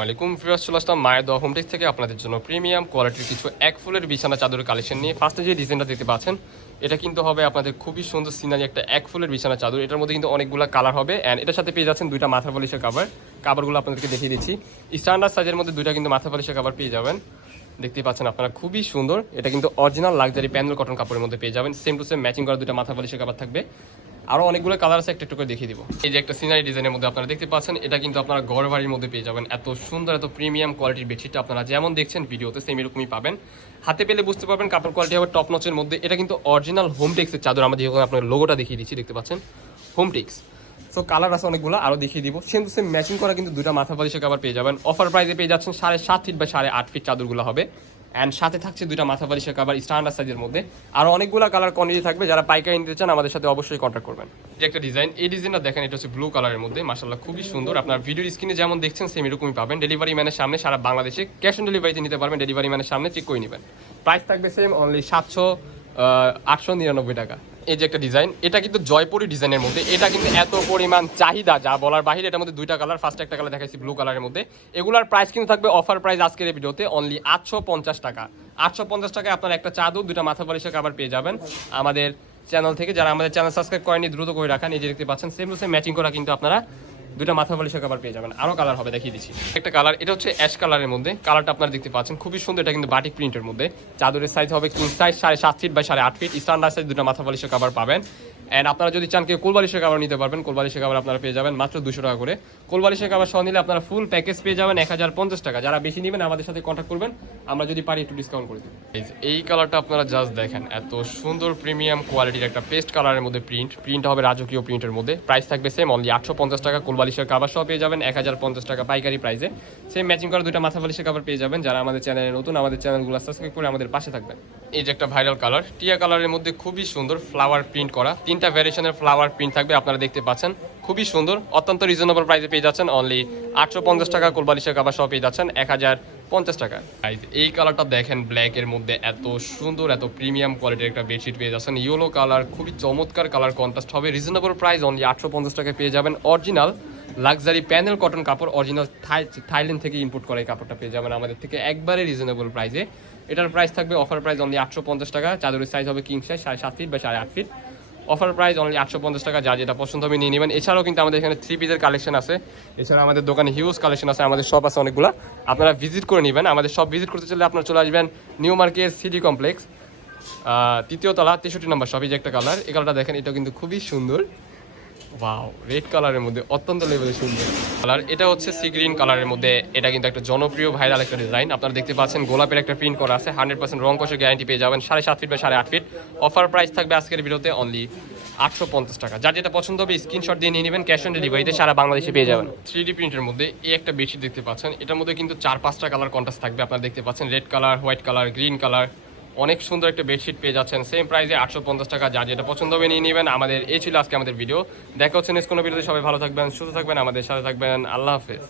আসসালামু আলাইকুম ভিউয়ার্স, চলে আসলাম মায়ের দোয়া হোম টেক্স থেকে আপনাদের জন্য প্রিমিয়াম কোয়ালিটির কিছু এক ফুলের বিছানা চাদরের কালেকশন নিয়ে। ফার্স্টে যে ডিজাইনটা দেখতে পাচ্ছেন এটা কিন্তু হবে আপনাদের খুবই সুন্দর সিনারি একটা এক ফুলের বিছানা চাদর। এটার মধ্যে কিন্তু অনেকগুলো কালার হবে অ্যান্ড এটার সাথে পেয়ে যাচ্ছেন দুইটা মাথা পলিশের কাভারগুলো আপনাদেরকে দেখিয়ে দিচ্ছি। স্ট্যান্ডার্ড সাইজের মধ্যে দুইটা কিন্তু মাথা পলিশের কাভার পেয়ে যাবেন। দেখতেই পাচ্ছেন আপনারা, খুবই সুন্দর। এটা কিন্তু অরিজিনাল লাক্সারি প্যানেল কটন কাপড়ের মধ্যে পেয়ে যাবেন। সেম টু সেম ম্যাচিং করা দুইটা মাথা পলিশের কাভার থাকবে। আরও অনেকগুলো কালার আছে, একটু করে দেখিয়ে দিব। এই যে একটা সিনারি ডিজাইনের মধ্যে আপনারা দেখতে পাচ্ছেন, এটা কিন্তু আপনারা ঘর বাড়ির মধ্যে পেয়ে যাবেন। এত সুন্দর এত প্রিমিয়াম কোয়ালিটির বেডশিটটা আপনারা যেমন দেখছেন ভিডিওতে সেম এরকমই পাবেন। হাতে পেলে বুঝতে পারবেন কাপড় কোয়ালিটি হবে টপ নচের মধ্যে। এটা কিন্তু অরিজিনাল হোম টেক্সের চাদর। আমরা যেরকম আপনার লোগোটা দেখিয়ে দিচ্ছি, দেখতে পাচ্ছেন হোম টেক্স। সো কালার আছে অনেকগুলো, আরও দেখিয়ে দিব। সেম টু সেম ম্যাচিং করা কিন্তু দুটা মাথা পলিশের কাভার পেয়ে যাবেন। অফার প্রাইসে পেয়ে যাচ্ছেন 7.5 ফিট বা 8.5 ফিট চাদরগুলো হবে। অ্যান্ড সাথে থাকছে দুইটা মাথা পলিশের কাভার স্ট্যান্ডার্ড সাইজের মধ্যে। আরও অনেকগুলো কালার কোয়ান্টিটি থাকবে। যারা পাইকারি নিতে চান আমাদের সাথে অবশ্যই কন্ট্যাক্ট করবেন। যে একটা ডিজাইন, এই ডিজাইনটা দেখেন, এটা হচ্ছে ব্লু কালারের মধ্যে। মাশাআল্লাহ খুবই সুন্দর। আপনার ভিডিওর স্ক্রিনে যেমন দেখছেন সেম এরকমই পাবেন। ডেলিভারি ম্যানের সামনে সারা বাংলাদেশে ক্যাশ অন ডেলিভারিতে নিতে পারবেন। ডেলিভারি ম্যানের সামনে চেক করে নেবেন। প্রাইস থাকবে সেম, অনলি 899 টাকা। এই যে একটা ডিজাইন, এটা কিন্তু জয়পুরি ডিজাইনের মধ্যে। এটা কিন্তু এত পরিমাণ চাহিদা যা বলার বাহিরে। এটার মধ্যে দুইটা কালার, ফার্স্ট একটা কালার দেখাইছি ব্লু কালারের মধ্যে। এগুলার প্রাইস কিন্তু থাকবে অফার প্রাইস আজকের এই ভিডিওতে অনলি 850 টাকা। 850 টাকায় আপনার একটা চাদর দুটা মাথা পলিশের কাভার পেয়ে যাবেন আমাদের চ্যানেল থেকে। যারা আমাদের চ্যানেল সাবস্ক্রাইব করেনি দ্রুত করে রাখান। এই যে দেখতে পাচ্ছেন সেম টু সেম ম্যাচিং করা কিন্তু আপনারা দুটা মাথা পলিশের কাভার পেয়ে যাবেন। আরও কালার হবে, দেখিয়ে দিচ্ছি। একটা কালার, এটা হচ্ছে অ্যাশ কালারের মধ্যে। কালারটা আপনারা দেখতে পাচ্ছেন খুবই সুন্দর। এটা কিন্তু বাটিক প্রিন্টের মধ্যে। চাদরের সাইজ হবে কিং সাইজ 7.5 ফিট বা 8.5 ফিট। স্ট্যান্ডার্ড সাইজ দুটা মাথা পলিশের কাভার পাবেন। অ্যান্ড আপনারা যদি চান কেউ কোলবালিশের কাভার নিতে পারবেন। কোলবালিশের কাভার আপনারা পেয়ে যাবেন মাত্র 200 টাকা করে। কোলবালিশের কাভার সহ নিলে আপনারা ফুল প্যাকেজ পেয়ে যাবেন 1050 টাকা। যারা বেশি নেবেন আমাদের সাথে কন্ট্যাক্ট করবেন, আমরা যদি পারি একটু ডিসকাউন্ট করে দেব। এই কালারটা আপনারা জাস্ট দেখেন, এত সুন্দর প্রিমিয়াম কোয়ালিটির একটা পেস্ট কালারের মধ্যে প্রিন্ট হবে রাজকীয় প্রিন্টের মধ্যে। প্রাইস থাকবে সেম, অনলি 850 টাকা। কোলবালিশের কাভার সহ পেয়ে যাবেন 1050 টাকা পাইকারি প্রাইসে। সেম ম্যাচিং করা দুইটা মাথা বালিশের কাভার পেয়ে যাবেন। যারা আমাদের চ্যানেলে নতুন, আমাদের চ্যানেলগুলো সাবস্ক্রাইব করে আমাদের পাশে থাকবেন। এই যে একটা ভাইরাল কালার, টিয়া কালারের মধ্যে খুবই সুন্দর ফ্লাওয়ার প্রিন্ট করা। তিনটা ভ্যারিয়েশনের ফ্লাওয়ার প্রিন্ট থাকবে, আপনারা দেখতে পাচ্ছেন খুবই সুন্দর। অত্যন্ত রিজনেবল প্রাইসে পেয়ে যাচ্ছেন অনলি 850 টাকা। কোলবালিশের কাভার সহ পেয়ে যাচ্ছেন 1050 টাকা। এই কালারটা দেখেন, ব্ল্যাকের মধ্যে এত সুন্দর এত প্রিমিয়াম কোয়ালিটির একটা বেডশিট পেয়ে যাচ্ছেন। ইয়েলো কালার, খুবই চমৎকার কালার কন্ট্রাস্ট হবে। রিজনেবল প্রাইস অনলি 850 টাকায় পেয়ে যাবেন। অরিজিনাল লাক্সারি প্যানেল কটন কাপড়, অরিজিনাল থাইল্যান্ড থেকে ইম্পোর্ট করা এই কাপড়টা পেয়ে যাবেন আমাদের থেকে একবারে রিজনেবল প্রাইসে। এটার প্রাইস থাকবে অফার প্রাইস অনলি 850 টাকা। চাদরের সাইজ হবে কিং সাইজ 7.5 ফিট বা 8.5 ফিট। অফার প্রাইস অনলি 850 টাকা। যা যেটা পছন্দ হবে নিয়ে নেবেন। এছাড়াও কিন্তু আমাদের এখানে 3 পিসের কালেকশন আছে। এছাড়া আমাদের দোকানে হিউজ কালেকশন আছে, আমাদের শপ আছে অনেকগুলো। আপনারা ভিজিট করে নেবেন। আমাদের শপ ভিজিট করতে চাইলে আপনারা চলে আসবেন নিউ মার্কেট সিটি কমপ্লেক্স, 3য় তলা 63 নম্বর শপ। এই যে একটা কালার, এই কালারটা দেখেন, এটা কিন্তু খুবই সুন্দর। ওয়াও, রেড কালারের মধ্যে অত্যন্ত লেভেলে সুন্দর কালার। এটা হচ্ছে সি গ্রিন কালারের মধ্যে। এটা কিন্তু একটা জনপ্রিয় ভাইরাল একটা ডিজাইন। আপনারা দেখতে পাচ্ছেন গোলাপের একটা প্রিন্ট করা আছে। 100% রং কষের গ্যারান্টি পেয়ে যাবেন। 7.5 ফিট বা 8.5 ফিট। অফার প্রাইস থাকবে আজকের ভিডিওতে অনলি 850 টাকা। যার যেটা পছন্দ হবে স্ক্রিনশট দিয়ে নিয়ে নেবেন। ক্যাশ অন ডেলিভারিতে সারা বাংলাদেশে পেয়ে যাবেন। 3D প্রিন্টের মধ্যে এই একটা বেডশিট দেখতে পাচ্ছেন। এটার মধ্যে কিন্তু 4-5টা কালার কন্ট্রাস্ট থাকবে। আপনারা দেখতে পাচ্ছেন red colour, white colour, green colour. অনেক সুন্দর একটা বেডশিট পেয়ে যাচ্ছেন সেম প্রাইসে 850 টাকা। যার যেটা পছন্দ হবে নিয়ে নেবেন। এই ছিল আজকে আমাদের ভিডিও। দেখা হচ্ছে নেক্সট কোনো ভিডিওতে। সবাই ভালো থাকবেন, সুস্থ থাকবেন, আমাদের সাথে থাকবেন। আল্লাহ হাফেজ।